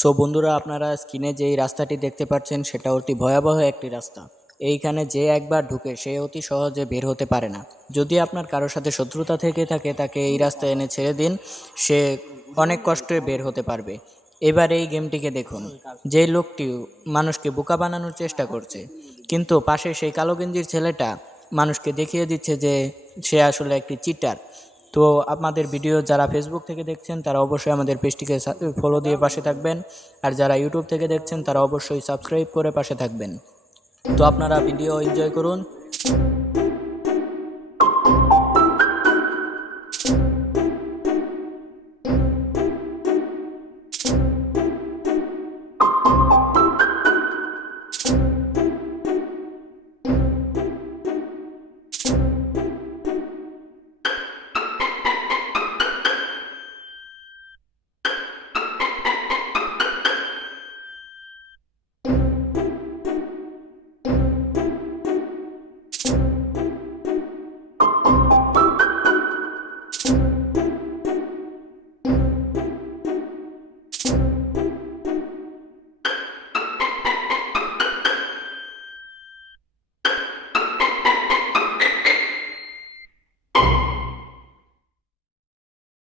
So বন্ধুরা, আপনারা স্ক্রিনে যেই রাস্তাটি দেখতে পাচ্ছেন সেটা অতি ভয়াবহ একটি রাস্তা। এইখানে যে একবার ঢুকে সে অতি সহজে বের হতে পারে না। যদি আপনার কারোর সাথে শত্রুতা থেকে থাকে তাকে এই রাস্তায় এনে ছেড়ে দিন, সে অনেক কষ্টে বের হতে পারবে। এবার এই গেমটিকে দেখুন, যে লোকটি মানুষকে বোকা বানানোর চেষ্টা করছে, কিন্তু পাশে সেই কালো গেঞ্জির ছেলেটা মানুষকে দেখিয়ে দিচ্ছে যে সে আসলে একটি চিটার। তো আমাদের ভিডিও যারা ফেসবুক থেকে দেখছেন তারা অবশ্যই আমাদের পেজটিকে ফলো দিয়ে পাশে থাকবেন, আর যারা ইউটিউব থেকে দেখছেন তারা অবশ্যই সাবস্ক্রাইব করে পাশে থাকবেন। তো আপনারা ভিডিও এনজয় করুন।